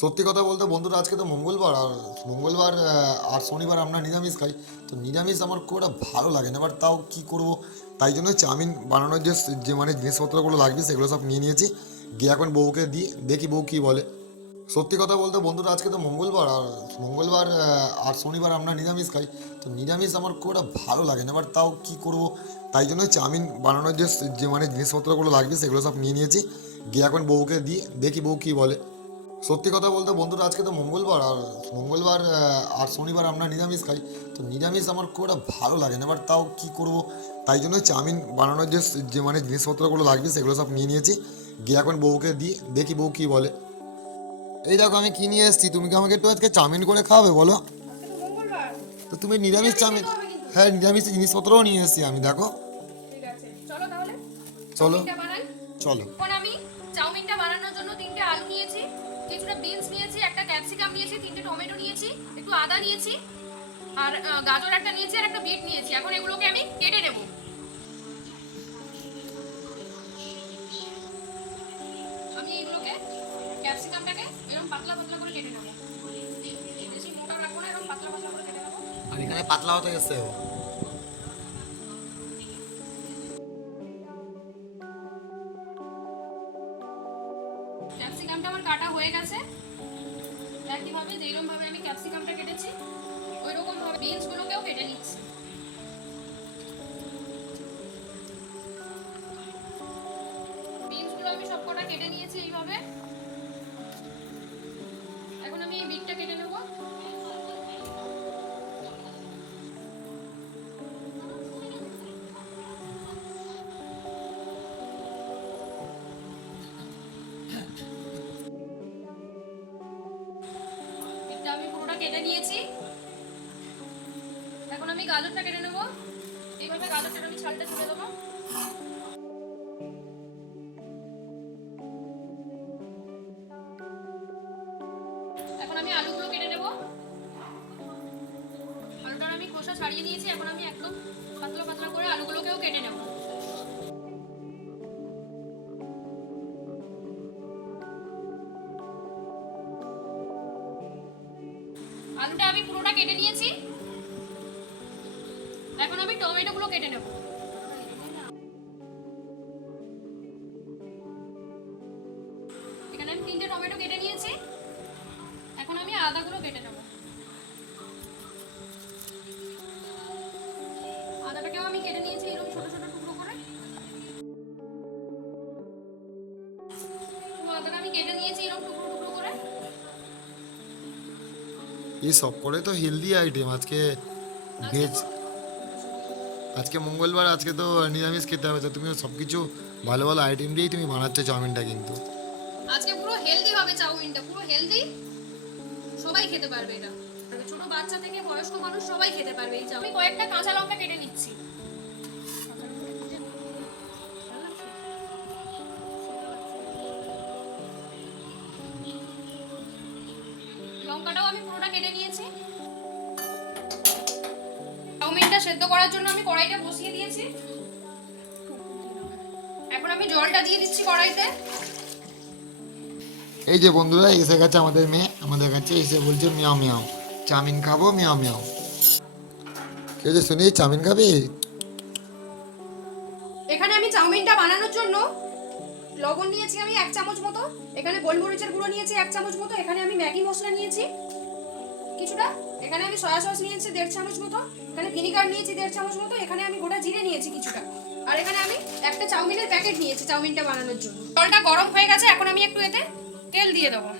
সত্যি কথা বলতে বন্ধুরা, আজকে তো মঙ্গলবার, আর মঙ্গলবার আর শনিবার আমরা নিরামিষ খাই। তো নিরামিষ আমার খুব একটা ভালো লাগে না, বাট তাও কী করবো, তাই জন্য চাউমিন বানানোর যে যে মানে জিনিসপত্রগুলো লাগবে সেগুলো সব নিয়ে নিয়েছি। গিয়ে এখন বউকে দিয়ে দেখি বউ কী বলে। সত্যি কথা বলতে বন্ধুরা, আজকে তো মঙ্গলবার, আর মঙ্গলবার আর শনিবার আমরা নিরামিষ খাই। তো নিরামিষ আমার খুব একটা ভালো লাগে না, বাট তাও কী করবো, তাই জন্য চাউমিন বানানোর যে যে মানে জিনিসপত্রগুলো লাগবে সেগুলো সব নিয়ে নিয়েছি। গিয়ে এখন বউকে দিয়ে দেখি বউ কী বলে। সত্যি কথা বলতে বন্ধুরা, আজকে তো মঙ্গলবার, আর মঙ্গলবার আর শনিবার আমরা নিরামিষ খাই। তো নিরামিষ আমার খুব একটা ভালো লাগে না, বাট তাও কী করবো, তাই জন্য চাউমিন বানানোর যে যে মানে জিনিসপত্রগুলো লাগবে সেগুলো সব নিয়ে নিয়েছি। গিয়ে এখন বউকে দিয়ে দেখি বউ কী বলে। এই দেখো আমি কি নিয়ে এসেছি, তুমি কি আমাকে একটু আজকে চাউমিন করে খাওয়াবে বলো? আজকে তো মঙ্গলবার। তো তুমি নিরামিষ নিরামিষ চাউমিন? খেতে হবে কিন্তু। হ্যাঁ, নিরামিষ জিনিসপত্রও নিয়ে এসেছি আমি, দেখো। ঠিক আছে, চলো তাহলে চলো চাউমিনটা বানাই। চলো। এখন আমি চাউমিনটা বানানোর জন্য 3টে আলু নিয়েছি, কিছুটা বিনস নিয়েছি, একটা ক্যাপসিকাম নিয়েছি, 3টে টমেটো নিয়েছি, একটু আদা নিয়েছি, আর গাজর একটা নিয়েছি, আর একটা বিট নিয়েছি। এখন এগুলোকে আমি কেটে নেব। আমি এগুলোকে ক্যাপসিকামটাকে এরকম পাতলা পাতলা করে কেটে নেব। বেশি মোটা রাখবো না, এরকম পাতলা পাতলা করে কেটে নেব। আর এখানে পাতলা হতে গেছে ও। ক্যাপসিকামটা আমার কাটা হয়ে গেছে। একইভাবে যেরকম ভাবে আমি ক্যাপসিকামটা কেটেছি ওই রকম ভাবে বিনস গুলোকেও কেটে নিচ্ছি। বিনস গুলো আমি সবকটা কেটে নিয়েছি এইভাবে। এখন আমি এই বিটটা কেটে নেব। বিটটা আমি পুরোটা কেটে নিয়েছি। এখন আমি গাজরটা কেটে নেব। এইভাবে গাজরটা আমি ছালটা তুলে দেবো। এখন আমি আলুগুলো কেটে নেব। আলুটার আমি খোসা ছাড়িয়ে নিয়েছি। এখন আমি একদম পাতলা পাতলা করে আলুগুলোকেও কেটে নেব। আলুটা আমি পুরোটা কেটে নিয়েছি। এখন আমি টমেটোগুলো কেটে নেব। এখানে আমি 3টে টমেটো কেটে নিয়েছি। এখন আমি আদাগুলো কেটে নেব। আদাটাকেও আমি কেটে নিয়েছি এরকম ছোট ছোট টুকরো করে। আদাটা আমি কেটে নিয়েছি এরকম টুকরো টুকরো করে। এই সব করে তো হেলদি আইটেম আজকে। আজকে ভেজ, পুরো আজকে মঙ্গলবার, আজকে তো নিরামিষ খেতে হবে, তো তুমি সব কিছু ভালো ভালো আইটেম দিয়েই তুমি বানাচ্ছো চাউমিনটা কিন্তু। আজকে পুরো হেলদি হবে চাউমিনটা, পুরো হেলদি। সবাই খেতে পারবে এটা। ছোট বাচ্চা থেকে বয়স্ক মানুষ সবাই খেতে পারবে এই চাউমিন। আমি কয়েকটা কাঁচা লঙ্কা কেটে নিচ্ছি। লঙ্কাটাও আমি পুরোটা কেটে নিয়েছি। চাউমিনটা সেদ্ধ করার জন্য আমি কড়াইটা বসিয়ে দিয়েছি। এখন আমি জলটা দিয়ে দিচ্ছি কড়াইতে। এই যে বন্ধুরা, এসে গেছে আমাদের মেয়ে, আমাদের কাছে এসে বলছে মিয়াও মিয়াও, চাউমিন খাবো মিয়াও মিয়াও। কে যে শুনি চাউমিন খাবি? এখানে আমি চাউমিনটা বানানোর জন্য লবণ নিয়েছি আমি 1 চামচ মতো, এখানে গোলমরিচের গুঁড়ো নিয়েছি 1 চামচ মতো, এখানে আমি ম্যাগি মশলা নিয়েছি কিছুটা, এখানে আমি সয়া সস নিয়েছি 1.5 চামচ মতো, এখানে ভিনিগার নিয়েছি 1.5 চামচ মতো, এখানে আমি গোটা জিরে নিয়েছি কিছুটা, আর এখানে আমি একটা চাউমিনের প্যাকেট নিয়েছি চাউমিনটা বানানোর জন্য। জলটা গরম হয়ে গেছে, এখন আমি একটু এতে তেল দিয়ে দেবো।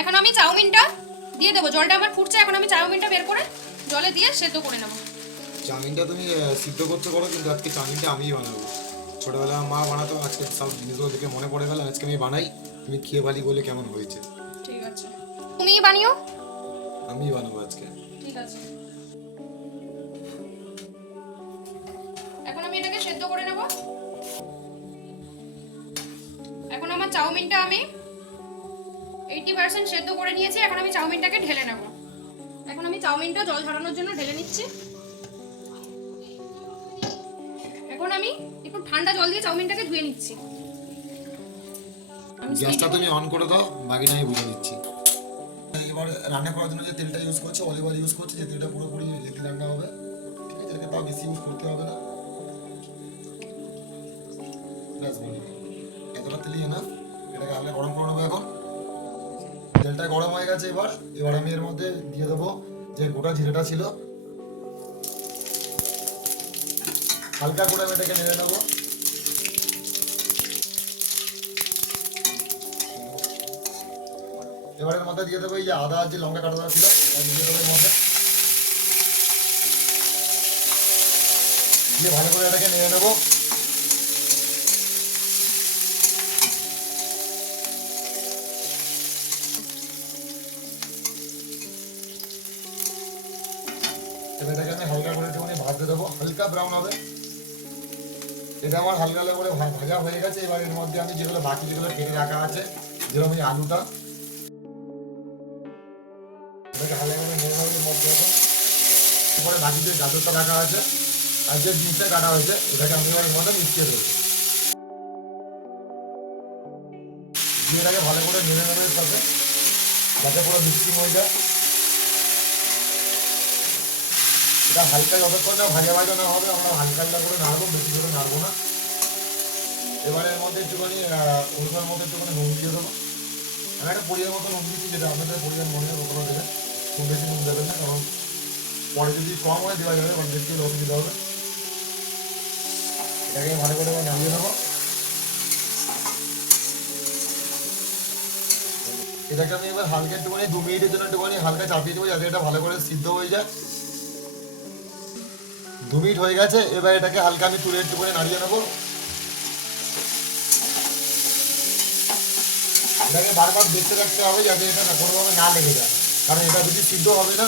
এখন আমি চাউমিনটা দিয়ে দেবো। জলটা আমার ফুটছে, এখন আমি চাউমিনটা বের করে জলে দিয়ে সেদ্ধ করে নেবো। চাউমিনটা তুমি সিদ্ধ করতে পারো, কিন্তু আজকে চাউমিনটা আমিই বানাবো। ছোটবেলায় মা বানাতো, আজকে সব জিনিসগুলো দেখে মনে পড়ে গেল, আজকে আমি বানাই। তুমি খেয়ে বালি বলে কেমন হয়েছে। ঠিক আছে, তুমিই বানিও। আমিই বানাবো আজকে। ঠিক আছে, এখন আমি এটাকে সেদ্ধ করে নেব। এখন আমার চাউমিনটা আমি 80% সেদ্ধ করে নিয়েছি। এখন আমি চাউমিনটাকে ঢেলে নেব। এখন আমি চাউমিনটা জল ঝরানোর জন্য ঢেলে নিচ্ছি। এখন আমি একটু ঠান্ডা জল দিয়ে চাউমিনটাকে ধুয়ে নিচ্ছি। গ্যাসটা তুমি অন করে দাও, বাকিটা আমি বুঝে নিচ্ছি। এবার রান্না করার জন্য যে তেলটা ইউজ করছে, অলিভ অয়েল ইউজ করছে, যে তেলটা পুরোপুরি হেলদি রান্না হবে, ঠিক আছে? এটাকে তাও বেশি ইউজ করতে হবে না, ব্যাস বলি এতটা তেলই না। এটাকে হালকা গরম করে নেবো। এখন তেলটা গরম হয়ে গেছে। এবার আমি এর মধ্যে দিয়ে দেবো যে গোটা জিরেটা ছিল, হালকা করে আমি এটাকে নেড়ে নেবো। এবারের মধ্যে দিয়ে দেবো এই যে আদা আর যে লঙ্কা কাটা ছিল, দিয়ে দেবো এর মধ্যে, দিয়ে ভালো করে এটাকে নেড়ে নেবো। এবার এটাকে আমি হালকা করে একটুখানি ভাজতে দেবো, হালকা ব্রাউন হবে। এটা আমার হালকা করে ভাজা হয়ে গেছে। এবার এর মধ্যে আমি যেগুলো বাকি যেগুলো কেটে রাখা আছে, যেরকম এই আলুটা, এটাকে হালকা করে নেড়ে নেবো এর মধ্যে। এরপরে বাকি যে গাজরটা রাখা আছে আর যে বিনসটা কাটা হয়েছে, এটাকে আমি এবার এর মধ্যে মিশিয়ে দেবো, দিয়ে এটাকে ভালো করে নেড়ে নেবো এর সাথে, যাতে পুরো মিক্সিং হয়ে যায়। এটা হালকা যতক্ষণ না ভাজা ভাজা না হবে, আমরা হালকা হালকা করে নাড়বো, বেশি করে নাড়বো না। এবারে এর মধ্যে একটুখানি অনুসার মধ্যে একটুখানি নুন দিয়ে দেবো। আমি একটা পরিমাণ মতো নুন দিচ্ছি, যেটা আপনাদের পরিমাণ মনে হয় কতটা দেবেন, খুব বেশি নুন দেবেন না, কারণ পরে যদি কম হয় দেওয়া যাবে, কারণ বেশি হলে অসুবিধা হবে। এটাকে ভালো করে নামিয়ে নেবো। এটাকে আমি এবার হালকা একটুখানি 2 মিনিটের জন্য একটুখানি হালকা চাপিয়ে দেবো, যাতে এটা ভালো করে সিদ্ধ হয়ে যায়। 2 মিনিট হয়ে গেছে। এবার এটাকে হালকা আমি তুলে একটুখানি নাড়িয়ে নেবো। এটাকে বারবার দেখতে রাখতে হবে, যাতে এটা কোনোভাবে না লেগে যায়, কারণ এটা যদি সিদ্ধ হবে না।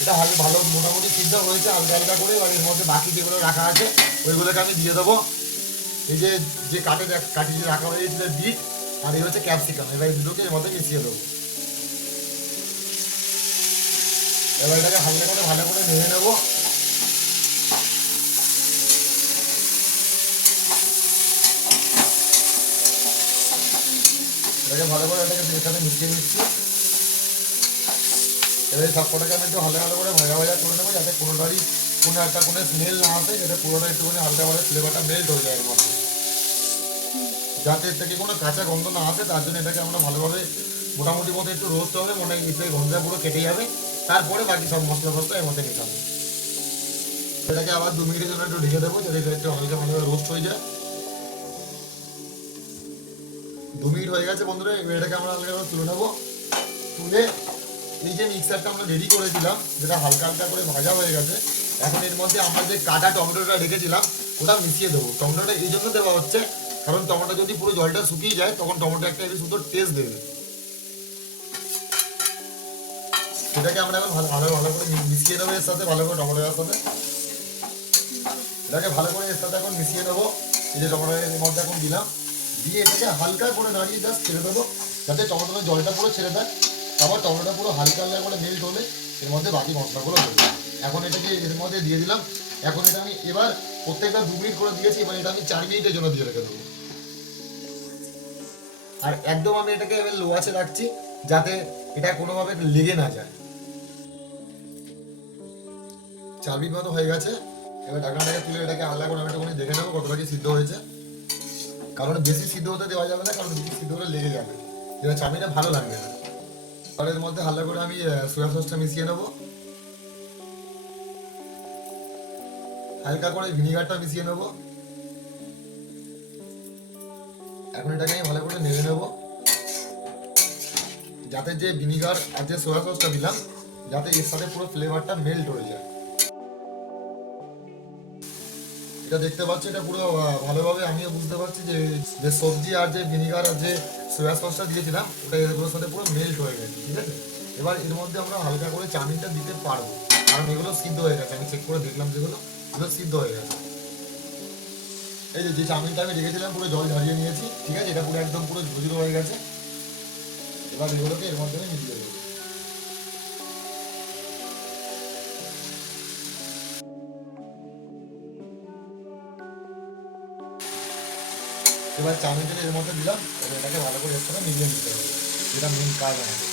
এটা ভালো মোটামুটি সিদ্ধ হয়েছে হালকা হালকা করে। এবার এর মধ্যে বাকি যেগুলো রাখা আছে ওইগুলোকে আমি দিয়ে দেবো। এই যে যে কাটি যে রাখা হয়েছিল বিট, আর এই হচ্ছে ক্যাপসিকাম, এবার এই দুটোকে এর মধ্যে মিশিয়ে দেবো। এবার এটাকে হালকা করে ভালো করে নেড়ে নেবো। এটাকে ভালো করে এটাকে এখানে মিশিয়ে নিচ্ছি। এবার সব কটাকে আমি একটু হালকা হালকা করে ভাজা ভাজা করে নেবো, যাতে কোনোটারই কোনো একটা কোনো স্মেল না আসে, যাতে পুরোটা একটুখানি হালকা করে ফ্লেভারটা মেল্ট হয়ে যায় এর মধ্যে, যাতে এর থেকে কোনো কাঁচা গন্ধ না আসে। তার জন্য এটাকে আমরা ভালোভাবে মোটামুটি মতো একটু রোস্ট হবে, মনে হয় এতে গন্ধটা পুরো কেটে যাবে। তারপরে বাকি সব মশলা ফসলা এর মধ্যে মিশাবো। এটাকে আবার 2 মিনিটের জন্য একটু ঢেকে দেবো, যাতে এটা একটু হালকা ভালোভাবে রোস্ট হয়ে যায়। 2 মিনিট হয়ে গেছে বন্ধুরা। এবার এটাকে আমরা হালকা করে তুলে নেবো। তুলে এই যে মিক্সারটা আমরা রেডি করেছিলাম, যেটা হালকা হালকা করে ভাজা হয়ে গেছে, এখন এর মধ্যে আমরা যে কাটা টমেটোটা রেখেছিলাম ওটা মিশিয়ে দেবো। টমেটোটা এই জন্য দেওয়া হচ্ছে, কারণ টমেটো যদি পুরো জলটা শুকিয়ে যায়, তখন টমেটো একটা হেবি সুন্দর টেস্ট দেবে। সেটাকে আমরা এখন ভালো করে মিশিয়ে নেবো এর সাথে, ভালো করে টমেটোর সাথে। এটাকে ভালো করে এর সাথে এখন মিশিয়ে নেবো। এই যে টমেটোর মধ্যে এখন দিলাম, দিয়ে এটাকে হালকা করে নাড়িয়ে জাস্ট ছেড়ে দেবো, যাতে টমেটোর জলটা পুরো ছেড়ে দেয়। তারপর টমেটোটা পুরো হালকা হালকা করে মেল্ট হলে এর মধ্যে বাকি মশলাগুলো দেবো। এখন এটাকে এর মধ্যে দিয়ে দিলাম। এখন এটা আমি এবার প্রত্যেকটা 2 মিনিট করে দিয়েছি, এবার এটা আমি 4 মিনিটের জন্য দিয়ে রেখে দেবো। আর একদম আমি এটাকে এবার লো আঁচে রাখছি, যাতে এটা কোনোভাবে লেগে না যায়। 4 মিনিট মতো হয়ে গেছে। এবার ঢাকনাটাকে তুলে এটাকে আলাদা করে আমি একটুখানি দেখে নেবো কতটা কি সিদ্ধ হয়েছে, কারণ বেশি সিদ্ধ হতে দেওয়া যাবে না, কারণ বেশি সিদ্ধ হলে লেগে যাবে, এবার চাউমিনটা ভালো লাগবে না। আর এর মধ্যে হালকা করে আমি সোয়া সসটা মিশিয়ে নেবো, হালকা করে ভিনিগারটা মিশিয়ে নেবো। এখন এটাকে আমি ভালো করে নেড়ে নেবো, যাতে যে ভিনিগার আর যে সোয়া সসটা দিলাম, যাতে এর সাথে পুরো ফ্লেভারটা মেল্ট হয়ে যায়। এটা দেখতে পাচ্ছি, এটা পুরো ভালোভাবে আমিও বুঝতে পারছি যে সবজি আর যে ভিনিগার আর যে সোয়া সসটা দিয়েছিলাম, ওটা এগুলোর সাথে পুরো মেল্ট হয়ে গেছে, ঠিক আছে? এবার এর মধ্যে আমরা হালকা করে চাউমিনটা দিতে পারবো, কারণ এগুলো সিদ্ধ হয়ে গেছে। আমি চেক করে দেখলাম যেগুলো সিদ্ধ হয়ে গেছে। এই যে চাউমিনটা আমি রেখেছিলাম পুরো জল ঝরিয়ে নিয়েছি, ঠিক আছে? এটা পুরো একদম পুরো ঝুঝুরো হয়ে গেছে। এবার এগুলোকে এর মধ্যে আমি মিশিয়ে দেবো। এবার চাউমিনটা এর মধ্যে দিলাম, এবার এটাকে ভালো করে এর সাথে মিলিয়ে নিতে হবে, যেটা মেন কাজ আমাদের।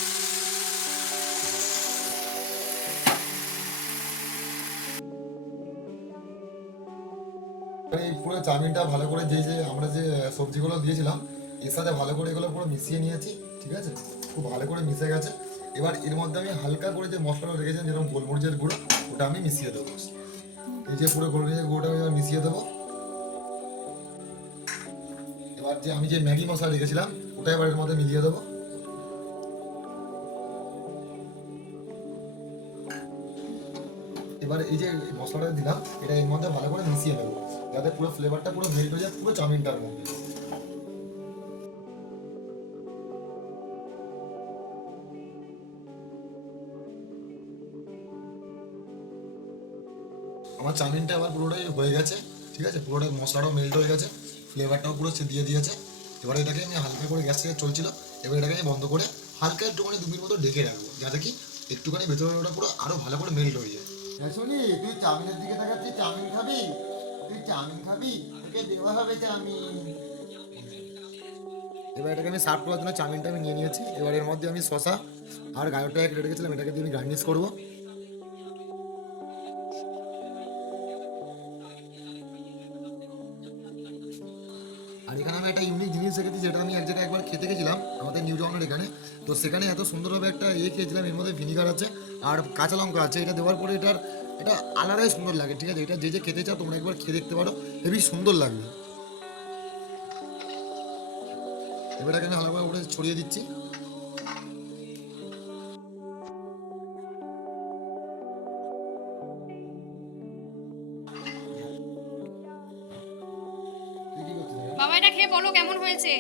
এই পুরো চাউমিনটা ভালো করে যে আমরা যে সবজিগুলো দিয়েছিলাম এর সাথে ভালো করে এগুলো পুরো মিশিয়ে নিয়েছি, ঠিক আছে, খুব ভালো করে মিশে গেছে। এবার এর মধ্যে আমি হালকা করে যে মশলাটা রেখেছিলাম যেরকম গোলমরিচের গুঁড়ো, ওটা আমি মিশিয়ে দেবো। এই যে পুরো গোলমরিচের গুঁড়োটা আমি এবার মিশিয়ে দেবো। এবার যে আমি যে ম্যাগি মশলা রেখেছিলাম ওটা এবার এর মধ্যে মিলিয়ে দেবো। এবার এই যে মশলাটা দিলাম এটা এর মধ্যে ভালো করে মিশিয়ে নেবো, যাতে পুরো ফ্লেভারটা পুরো মেল্ট হয়ে যায় পুরো চাউমিনটার মধ্যে। আমার চাউমিনটা এবার পুরোটাই হয়ে গেছে, ঠিক আছে, পুরোটা মশলাটাও মেল্ট হয়ে গেছে, ফ্লেভারটাও পুরো সে দিয়ে দিয়েছে। এবার এটাকে আমি হালকা করে গ্যাস থেকে চলছিল, এবার এটাকে আমি বন্ধ করে হালকা একটুখানি 2 মিনিট মতো ডেকে রাখবো, যাতে কি একটুখানি ভেতরে ওটা পুরো আরো ভালো করে মেল্ট হয়ে যায়। শুনি তুই চাউমিনের দিকে তাকাচ্ছিস, চাউমিন খাবি? তুই চাউমিন খাবি? তোকে দেওয়া হবে চাউমিন। এবার এটাকে আমি সার্ভ করার জন্য চাউমিনটা আমি নিয়ে নিয়েছি, এবার এর মধ্যে আমি শসা আর গাজরটা কেটে রেখেছিলাম এটাকে দিয়ে আমি গার্নিশ করবো। আর এখানে আমি একটা ইউনিক জিনিস দেখেছি, যেটা আমি এক জায়গায় একবার খেতে গেছিলাম আমাদের নিউ টাউনের এখানে, তো সেখানে এত সুন্দরভাবে একটা খেয়েছিলাম, এর মধ্যে ভিনিগার আছে আর কাঁচা লঙ্কা আছে, এটা দেওয়ার পরে এটা আলাদাই সুন্দর লাগে, ঠিক আছে, এটা যে খেতে চাও তোমরা একবার খেয়ে দেখতে পারো, হেবি সুন্দর লাগবে। এবার এখানে ভালোভাবে উপরে ছড়িয়ে দিচ্ছি। তুই কি করছিস? বাবা এটা খেয়ে বলো কেমন হয়েছে।